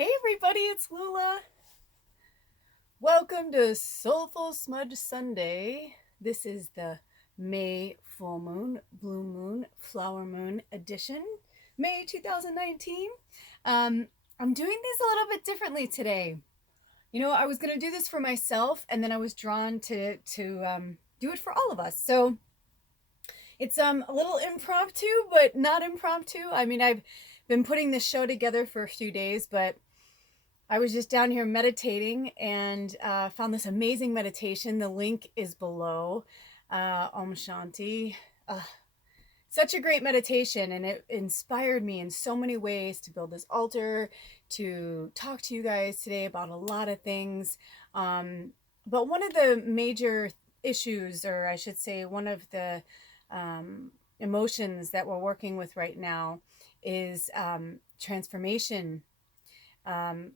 Hey everybody, it's Lula. Welcome to Soulful Smudge Sunday. This is the May full moon, blue moon, flower moon edition, May 2019. I'm doing these a little bit differently today. I was going to do this for myself, and then I was drawn to do it for all of us. So it's a little impromptu, but not impromptu. I mean, I've been putting this show together for a few days, but I was just down here meditating and found this amazing meditation. The link is below. Om Shanti. Such a great meditation, and it inspired me in so many ways to build this altar, to talk to you guys today about a lot of things. But one of the major issues, or I should say, one of the emotions that we're working with right now is transformation,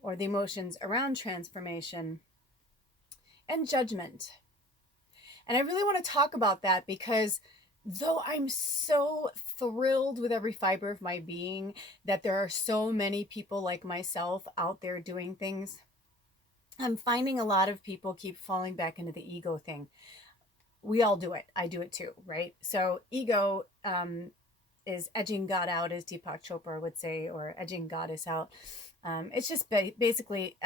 or the emotions around transformation and judgment. And I really want to talk about that because though I'm so thrilled with every fiber of my being that there are so many people like myself out there doing things, I'm finding a lot of people keep falling back into the ego thing. We all do it. I do it too, right? So ego is edging God out, as Deepak Chopra would say, or edging goddess out. It's just basically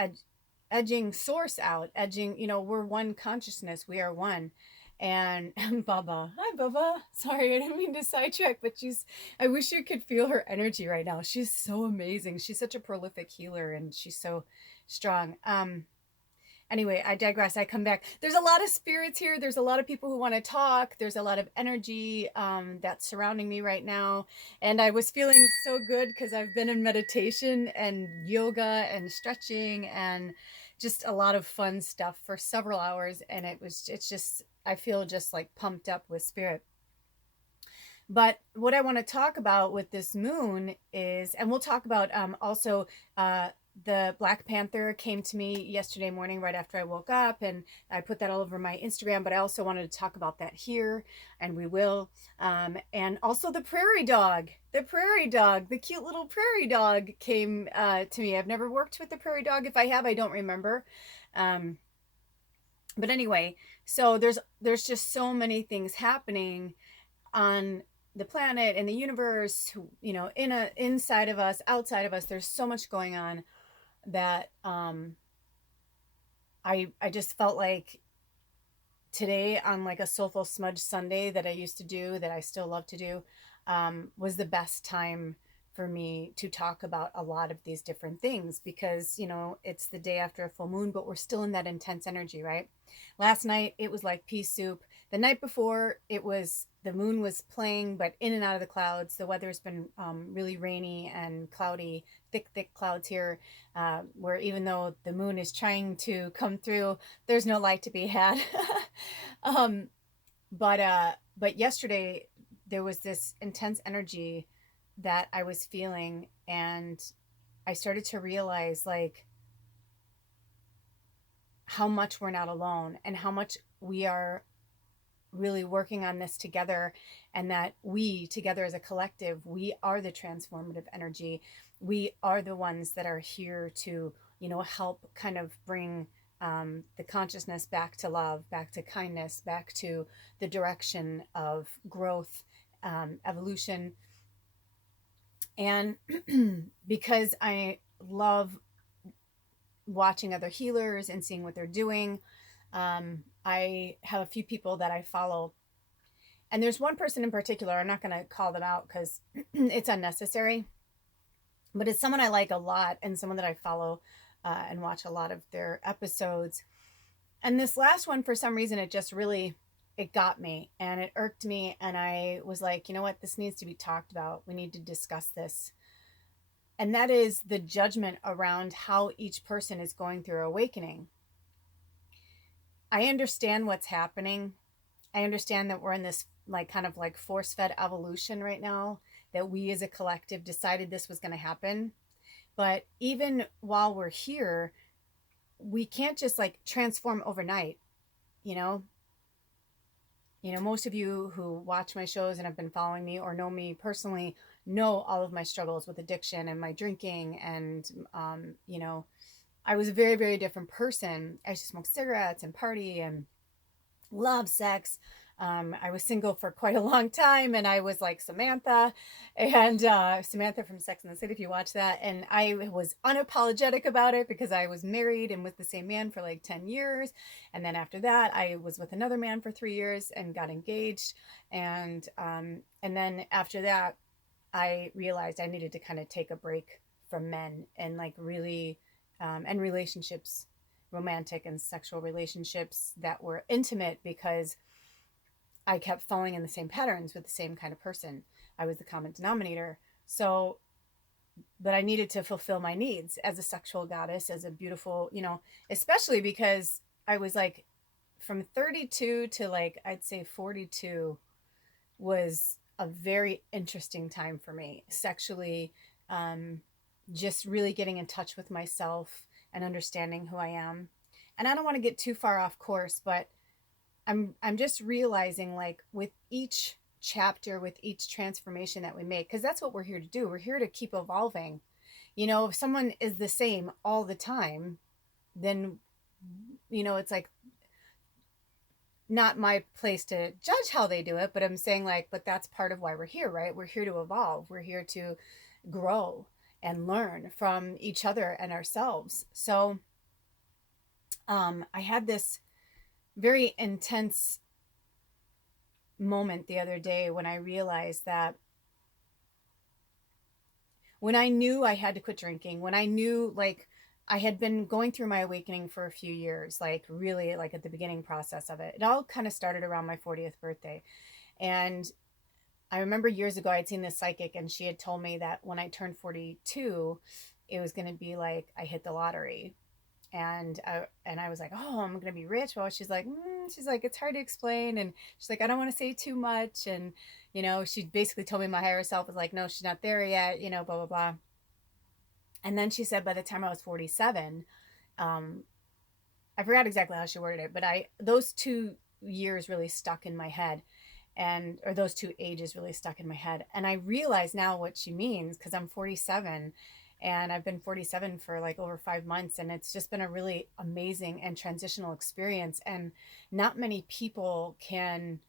edging source out, edging, we're one consciousness, we are one. And Baba, hi Baba. Sorry, I didn't mean to sidetrack, but I wish you could feel her energy right now. She's so amazing. She's such a prolific healer and she's so strong. Anyway, I digress. I come back. There's a lot of spirits here. There's a lot of people who want to talk. There's a lot of energy that's surrounding me right now. And I was feeling so good because I've been in meditation and yoga and stretching and just a lot of fun stuff for several hours. And I feel just like pumped up with spirit. But what I want to talk about with this moon is, and we'll talk about also the Black Panther came to me yesterday morning right after I woke up, and I put that all over my Instagram, but I also wanted to talk about that here, and we will. And also the prairie dog, the cute little prairie dog came to me. I've never worked with the prairie dog. If I have, I don't remember. But anyway, so there's just so many things happening on the planet, in the universe, inside of us, outside of us. There's so much going on that I just felt like today, on like a Soulful Smudge Sunday that I used to do, that I still love to do, was the best time for me to talk about a lot of these different things, because it's the day after a full moon, but we're still in that intense energy, right? Last night it was like pea soup. The night before, the moon was playing, but in and out of the clouds. The weather's been really rainy and cloudy, thick clouds here, where even though the moon is trying to come through, there's no light to be had. But yesterday there was this intense energy that I was feeling, and I started to realize like how much we're not alone, and how much we are really working on this together, and that we together as a collective, we are the transformative energy. We are the ones that are here to help kind of bring the consciousness back to love, back to kindness, back to the direction of growth, evolution. And because I love watching other healers and seeing what they're doing, I have a few people that I follow, and there's one person in particular. I'm not going to call them out because it's unnecessary, but it's someone I like a lot, and someone that I follow and watch a lot of their episodes. And this last one, for some reason, it got me, and it irked me, and I was like, you know what, this needs to be talked about. We need to discuss this. And that is the judgment around how each person is going through awakening. I understand what's happening. I understand that we're in this kind of force-fed evolution right now, that we as a collective decided this was going to happen. But even while we're here, we can't just transform overnight. Most of you who watch my shows and have been following me or know me personally know all of my struggles with addiction and my drinking. And, you know, I was a very, very different person. I used to smoke cigarettes and party and love sex. I was single for quite a long time, and I was like Samantha, and Samantha from Sex and the City, if you watch that. And I was unapologetic about it because I was married and with the same man for like 10 years. And then after that, I was with another man for 3 years and got engaged. And then after that, I realized I needed to kind of take a break from men and like really, and relationships, romantic and sexual relationships that were intimate, because I kept falling in the same patterns with the same kind of person. I was the common denominator. So, but I needed to fulfill my needs as a sexual goddess, as a beautiful, you know, especially because I was like from 32 to like, I'd say 42 was a very interesting time for me sexually. Just really getting in touch with myself and understanding who I am. And I don't want to get too far off course, but I'm just realizing, like, with each chapter, with each transformation that we make, because that's what we're here to do. We're here to keep evolving. You know, if someone is the same all the time, then, you know, it's like not my place to judge how they do it, but I'm saying, like, but that's part of why we're here, right? We're here to evolve. We're here to grow and learn from each other and ourselves. So I had this very intense moment the other day when I realized that when I knew I had to quit drinking, when I knew, like, I had been going through my awakening for a few years, like really like at the beginning process of it. It all kind of started around my 40th birthday. And I remember years ago, I'd seen this psychic and she had told me that when I turned 42, it was going to be like I hit the lottery. And I was like, oh, I'm gonna be rich. Well, she's like, it's hard to explain, and she's like, I don't want to say too much, and you know, she basically told me my higher self was like, no, she's not there yet, you know, blah blah blah. And then she said by the time I was 47, um, I forgot exactly how she worded it, but those 2 years really stuck in my head, and or those 2 ages really stuck in my head, and I realize now what she means because I'm 47 and I've been 47 for like over 5 months, and it's just been a really amazing and transitional experience. And not many people can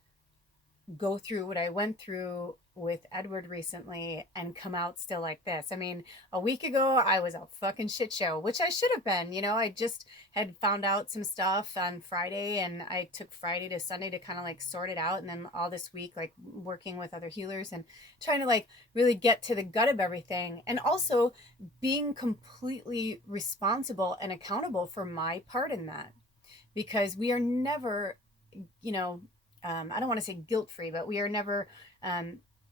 go through what I went through with Edward recently and come out still like this. I mean, a week ago, I was a fucking shit show, which I should have been. You know, I just had found out some stuff on Friday, and I took Friday to Sunday to kind of like sort it out. And then all this week, like working with other healers and trying to like really get to the gut of everything. And also being completely responsible and accountable for my part in that. Because we are never, you know, I don't want to say guilt free, but we are never,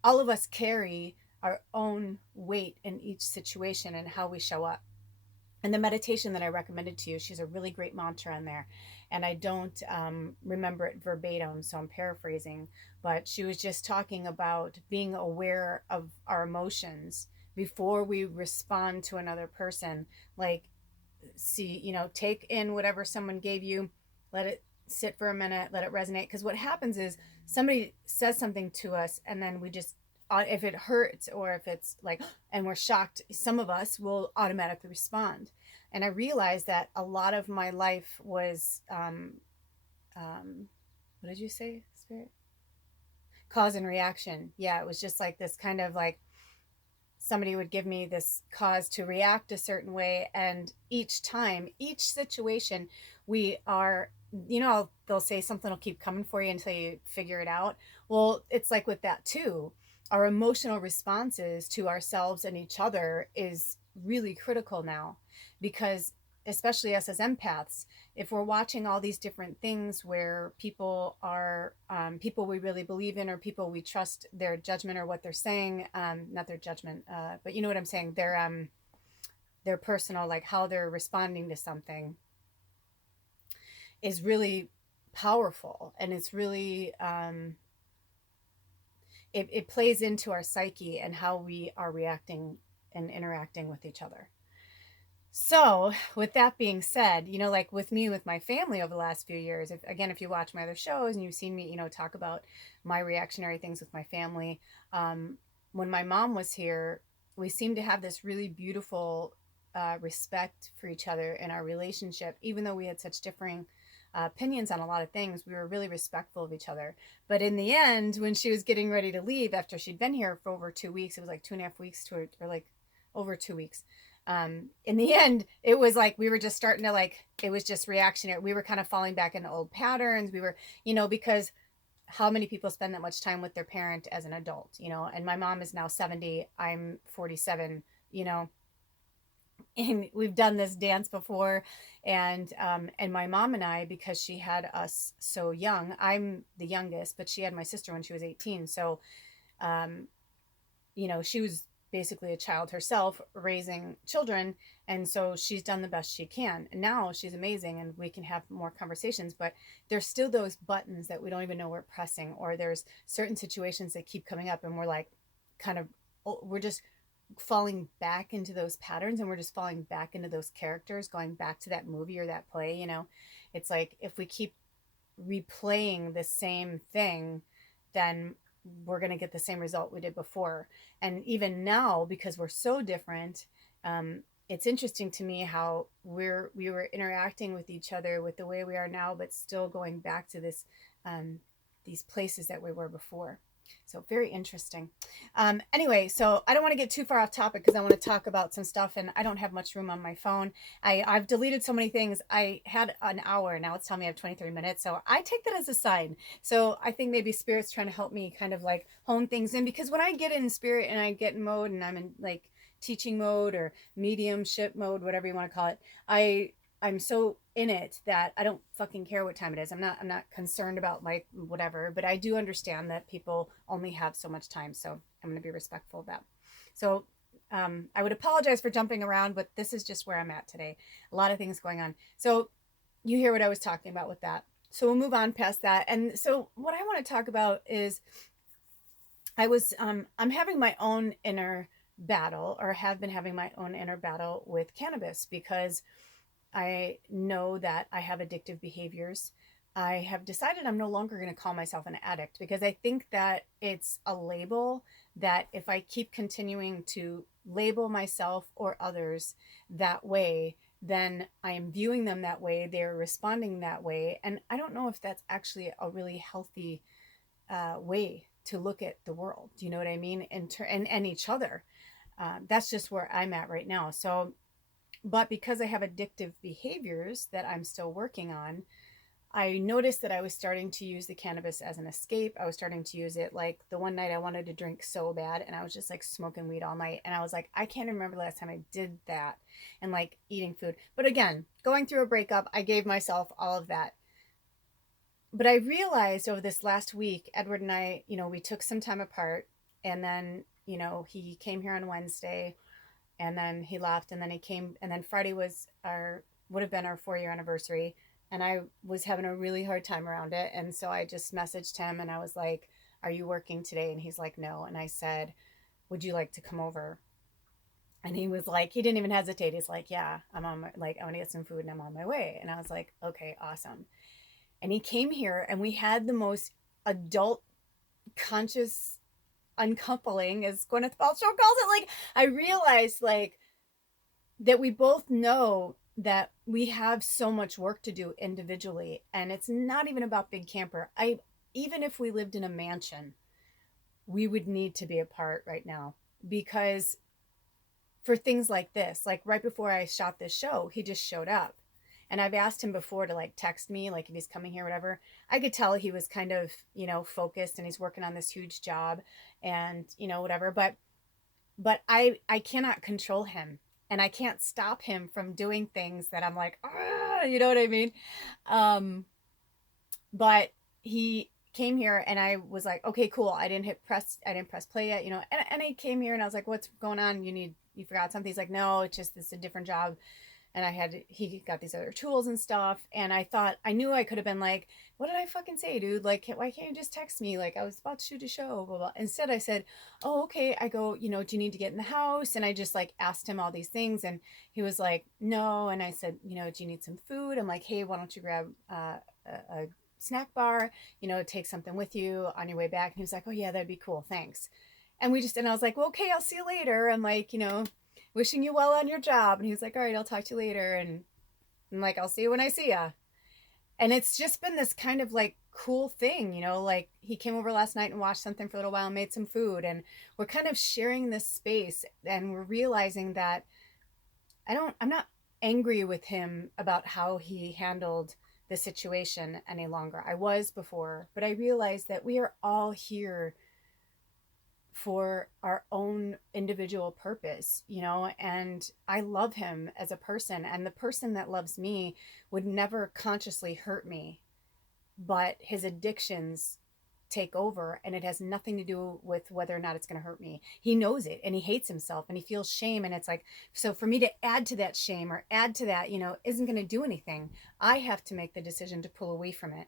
all of us carry our own weight in each situation and how we show up. And the meditation that I recommended to you, she's a really great mantra in there. And I don't remember it verbatim, so I'm paraphrasing. But she was just talking about being aware of our emotions before we respond to another person. Like, see, you know, take in whatever someone gave you, let it sit for a minute, let it resonate. Because what happens is somebody says something to us, and then we just, if it hurts or if it's like, and we're shocked, some of us will automatically respond. And I realized that a lot of my life was, what did you say, Spirit? Cause and reaction. Yeah, it was just like this kind of like somebody would give me this cause to react a certain way. And each time, each situation, we are, you know, they'll say something will keep coming for you until you figure it out. Well, it's like with that too. Our emotional responses to ourselves and each other is really critical now, because especially us as empaths, if we're watching all these different things where people are people we really believe in, or people we trust their judgment or what they're saying, not their judgment, but you know what I'm saying, their personal, like how they're responding to something, is really powerful. And it's really it plays into our psyche and how we are reacting and interacting with each other. So with that being said, you know, like with me, with my family over the last few years, if you watch my other shows and you've seen me, you know, talk about my reactionary things with my family, when my mom was here, we seemed to have this really beautiful respect for each other in our relationship. Even though we had such differing opinions on a lot of things, we were really respectful of each other. But in the end, when she was getting ready to leave after she'd been here for over 2 weeks, it was like 2.5 weeks or like over 2 weeks. In the end, it was like we were just starting to like, it was just reactionary. We were kind of falling back into old patterns. We were, because how many people spend that much time with their parent as an adult, and my mom is now 70, I'm 47, and we've done this dance before. And my mom and I, because she had us so young, I'm the youngest, but she had my sister when she was 18. So, she was basically a child herself raising children. And so she's done the best she can. And now she's amazing and we can have more conversations, but there's still those buttons that we don't even know we're pressing, or there's certain situations that keep coming up and we're like, we're just falling back into those patterns, and we're just falling back into those characters, going back to that movie or that play. It's like, if we keep replaying the same thing, then we're going to get the same result we did before. And even now, because we're so different, it's interesting to me how we were interacting with each other with the way we are now, but still going back to these places that we were before. So very interesting. Anyway, so I don't want to get too far off topic because I want to talk about some stuff, and I don't have much room on my phone. I've deleted so many things. I had an hour. Now it's telling me I have 23 minutes. So I take that as a sign. So I think maybe Spirit's trying to help me kind of like hone things in, because when I get in Spirit and I get in mode and I'm in like teaching mode or mediumship mode, whatever you want to call it, I'm so in it that I don't fucking care what time it is. I'm not concerned about like whatever, but I do understand that people only have so much time. So I'm going to be respectful of that. So I would apologize for jumping around, but this is just where I'm at today. A lot of things going on. So you hear what I was talking about with that. So we'll move on past that. And so what I want to talk about is I'm having my own inner battle, or have been having my own inner battle with cannabis, because I know that I have addictive behaviors. I have decided I'm no longer going to call myself an addict, because I think that it's a label that if I keep continuing to label myself or others that way, then I am viewing them that way. They're responding that way. And I don't know if that's actually a really healthy way to look at the world. Do you know what I mean? And each other. That's just where I'm at right now. So, but because I have addictive behaviors that I'm still working on, I noticed that I was starting to use the cannabis as an escape. I was starting to use it like the one night I wanted to drink so bad, and I was just like smoking weed all night. And I was like, I can't remember the last time I did that, and like eating food. But again, going through a breakup, I gave myself all of that. But I realized over this last week, Edward and I, we took some time apart, and then, he came here on Wednesday, and then he left, and then he came, and then Friday would have been our 4-year anniversary. And I was having a really hard time around it. And so I just messaged him and I was like, are you working today? And he's like, no. And I said, would you like to come over? And he was like, he didn't even hesitate. He's like, yeah, I want to get some food and I'm on my way. And I was like, okay, awesome. And he came here and we had the most adult conscious uncoupling, as Gwyneth Paltrow calls it. Like, I realized like that we both know that we have so much work to do individually, and it's not even about big camper. Even if we lived in a mansion, we would need to be apart right now, because for things like this, like right before I shot this show, he just showed up. And I've asked him before to like text me, like if he's coming here, whatever. I could tell he was kind of, focused, and he's working on this huge job and, whatever. But I cannot control him. And I can't stop him from doing things that I'm like, you know what I mean? But he came here and I was like, okay, cool. I didn't press play yet, and I came here and I was like, what's going on? You forgot something? He's like, no, it's a different job. And he got these other tools and stuff. And I knew I could have been like, what did I fucking say, dude? Like, why can't you just text me? Like, I was about to shoot a show, blah, blah. Instead, I said, oh, okay. I go, do you need to get in the house? And I just like asked him all these things. And he was like, no. And I said, do you need some food? I'm like, hey, why don't you grab a snack bar, take something with you on your way back. And he was like, oh yeah, that'd be cool. Thanks. And I was like, well, okay, I'll see you later. I'm like, wishing you well on your job. And he was like, all right, I'll talk to you later. And I'm like, I'll see you when I see ya. And it's just been this kind of like cool thing, like he came over last night and watched something for a little while, made some food, and we're kind of sharing this space, and we're realizing that I'm not angry with him about how he handled the situation any longer. I was before, but I realized that we are all here for our own individual purpose, and I love him as a person, and the person that loves me would never consciously hurt me, but his addictions take over, and it has nothing to do with whether or not it's going to hurt me. He knows it, and he hates himself, and he feels shame, and it's like, so for me to add to that shame or add to that, isn't going to do anything. I have to make the decision to pull away from it.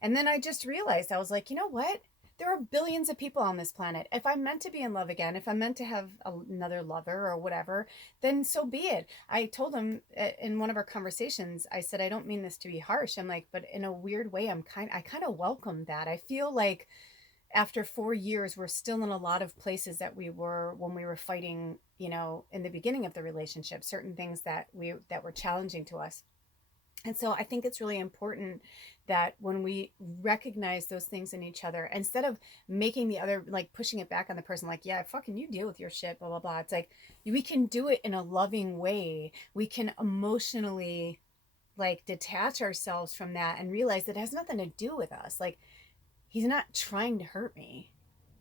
And then I just realized, I was like, you know what, there are billions of people on this planet. If I'm meant to be in love again, if I'm meant to have another lover or whatever, then so be it. I told him in one of our conversations, I said, I don't mean this to be harsh. I'm like, but in a weird way, I kind of welcome that. I feel like after 4 years, we're still in a lot of places that we were when we were fighting, in the beginning of the relationship, certain things that were challenging to us. And so I think it's really important that when we recognize those things in each other, instead of making the other, like pushing it back on the person, like, yeah, fucking you deal with your shit, blah, blah, blah. It's like, we can do it in a loving way. We can emotionally like detach ourselves from that and realize that it has nothing to do with us. Like, he's not trying to hurt me.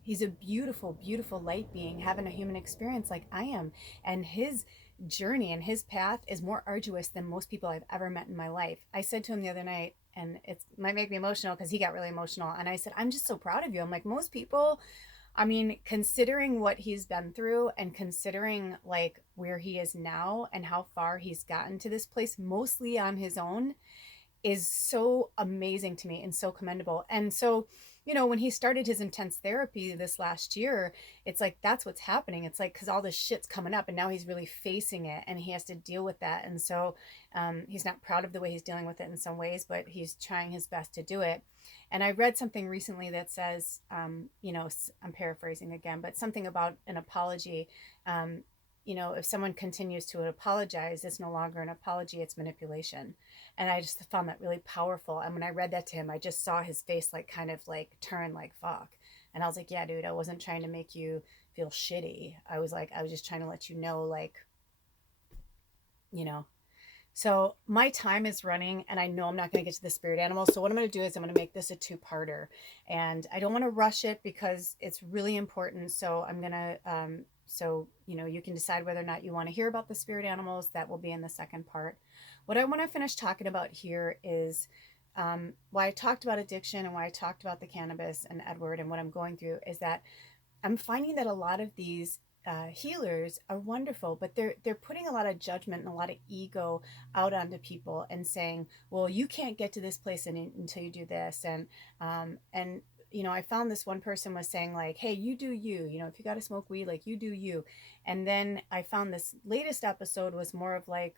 He's a beautiful, beautiful light being having a human experience like I am. And his journey and his path is more arduous than most people I've ever met in my life. I said to him the other night, and it might make me emotional because he got really emotional. And I said, I'm just so proud of you. I'm like, most people, I mean, considering what he's been through and considering like where he is now and how far he's gotten to this place, mostly on his own, is so amazing to me and so commendable. And so, when he started his intense therapy this last year, it's like, that's what's happening. It's like, because all this shit's coming up and now he's really facing it and he has to deal with that. And so he's not proud of the way he's dealing with it in some ways, but he's trying his best to do it. And I read something recently that says, I'm paraphrasing again, but something about an apology. If someone continues to apologize, it's no longer an apology, it's manipulation. And I just found that really powerful. And when I read that to him, I just saw his face like kind of like turn like fuck. And I was like, yeah, dude, I wasn't trying to make you feel shitty. I was just trying to let you know, like, you know. So my time is running and I know I'm not going to get to the spirit animal. So what I'm going to do is I'm going to make this a two-parter. And I don't want to rush it because it's really important. So I'm going to, you can decide whether or not you want to hear about the spirit animals. That will be in the second part. What I want to finish talking about here is why I talked about addiction and why I talked about the cannabis and Edward and what I'm going through is that I'm finding that a lot of these healers are wonderful, but they're putting a lot of judgment and a lot of ego out onto people and saying, well, you can't get to this place until you do this. And I found this one person was saying like, hey, you do you, if you got to smoke weed, like you do you. And then I found this latest episode was more of like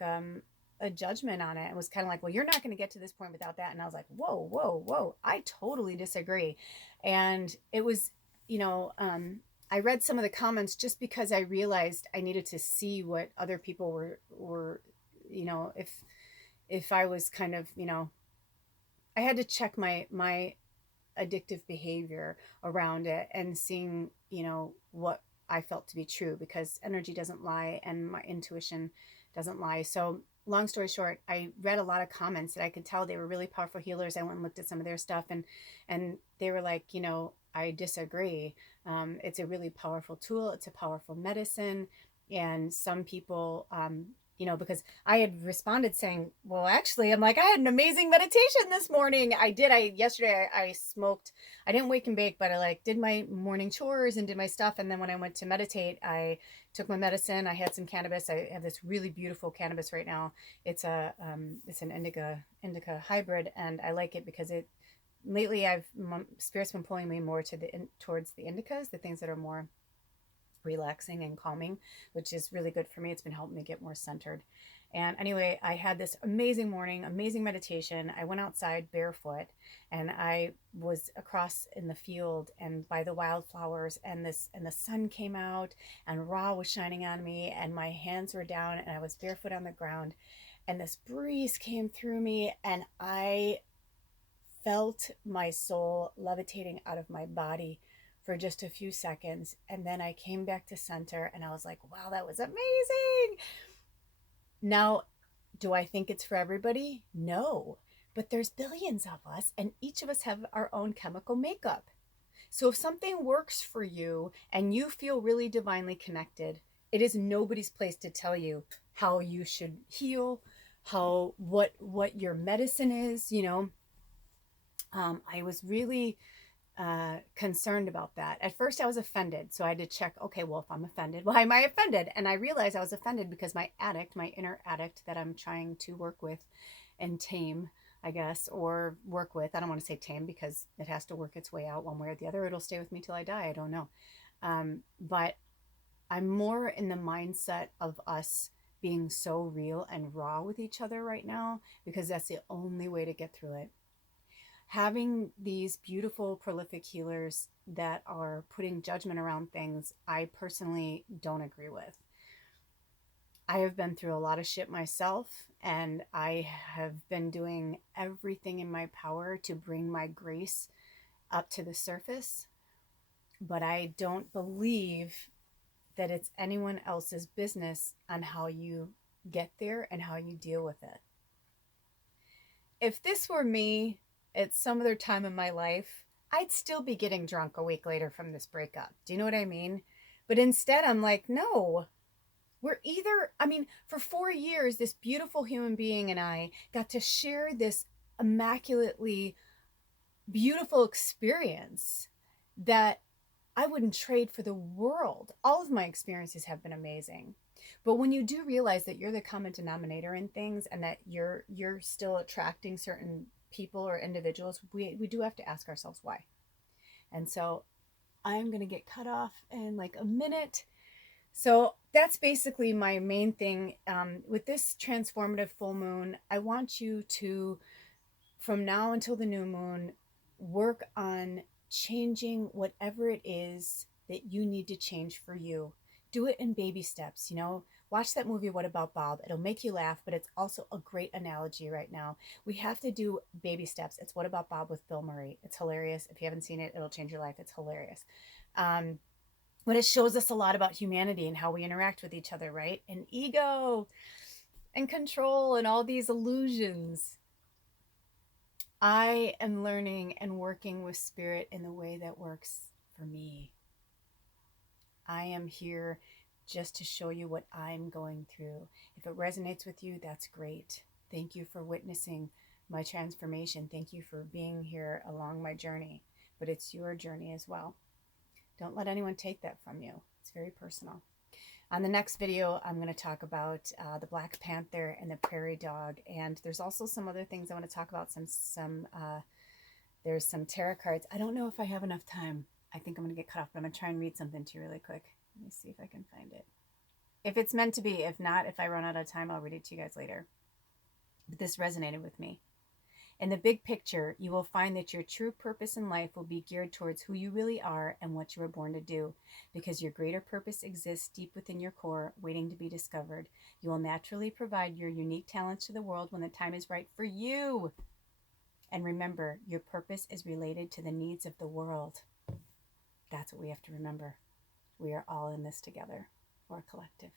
a judgment on it. It was kind of like, well, you're not going to get to this point without that. And I was like, whoa, whoa, whoa, I totally disagree. And it was, I read some of the comments just because I realized I needed to see what other people were, if I was kind of, I had to check my addictive behavior around it and seeing, what I felt to be true, because energy doesn't lie and my intuition doesn't lie. So long story short, I read a lot of comments that I could tell they were really powerful healers. I went and looked at some of their stuff and they were like, I disagree. It's a really powerful tool. It's a powerful medicine. And some people, because I had responded saying, well, actually, I'm like, I had an amazing meditation this morning. Yesterday I smoked, I didn't wake and bake, but I like did my morning chores and did my stuff. And then when I went to meditate, I took my medicine. I had some cannabis. I have this really beautiful cannabis right now. It's an indica hybrid. And I like it because lately Spirit's been pulling me more towards the indicas, the things that are more relaxing and calming, which is really good for me. It's been helping me get more centered. And anyway, I had this amazing morning, amazing meditation. I went outside barefoot and I was across in the field and by the wildflowers, and the sun came out and Ra was shining on me and my hands were down and I was barefoot on the ground, and this breeze came through me and I felt my soul levitating out of my body for just a few seconds. And then I came back to center and I was like, wow, that was amazing. Now, do I think it's for everybody? No, but there's billions of us and each of us have our own chemical makeup. So if something works for you and you feel really divinely connected, it is nobody's place to tell you how you should heal, what your medicine is, you know. I was really concerned about that. At first I was offended. So I had to check, okay, well, if I'm offended, why am I offended? And I realized I was offended because my inner addict that I'm trying to work with and tame, I guess, or work with, I don't want to say tame because it has to work its way out one way or the other. It'll stay with me till I die. I don't know. But I'm more in the mindset of us being so real and raw with each other right now, because that's the only way to get through it. Having these beautiful, prolific healers that are putting judgment around things, I personally don't agree with. I have been through a lot of shit myself, and I have been doing everything in my power to bring my grace up to the surface, but I don't believe that it's anyone else's business on how you get there and how you deal with it. If this were me at some other time in my life, I'd still be getting drunk a week later from this breakup. Do you know what I mean? But instead, I'm like, no, we're either, for 4 years, this beautiful human being and I got to share this immaculately beautiful experience that I wouldn't trade for the world. All of my experiences have been amazing. But when you do realize that you're the common denominator in things and that you're still attracting certain people or individuals, we do have to ask ourselves why. And so I'm going to get cut off in like a minute. So that's basically my main thing. With this transformative full moon, I want you to, from now until the new moon, work on changing whatever it is that you need to change for you. Do it in baby steps, you know. Watch that movie, What About Bob? It'll make you laugh, but it's also a great analogy right now. We have to do baby steps. It's What About Bob with Bill Murray. It's hilarious. If you haven't seen it, it'll change your life. It's hilarious. But it shows us a lot about humanity and how we interact with each other, right? And ego and control and all these illusions. I am learning and working with spirit in the way that works for me. I am here just to show you what I'm going through. If it resonates with you, that's great. Thank you for witnessing my transformation. Thank you for being here along my journey. But it's your journey as well. Don't let anyone take that from you. It's very personal. On the next video, I'm going to talk about the Black Panther and the prairie dog. And there's also some other things I want to talk about. There's some tarot cards. I don't know if I have enough time. I think I'm going to get cut off, but I'm going to try and read something to you really quick. Let me see if I can find it. If it's meant to be. If not, if I run out of time, I'll read it to you guys later. But this resonated with me. In the big picture, you will find that your true purpose in life will be geared towards who you really are and what you were born to do, because your greater purpose exists deep within your core, waiting to be discovered. You will naturally provide your unique talents to the world when the time is right for you. And remember, your purpose is related to the needs of the world. That's what we have to remember. We are all in this together. We're a collective.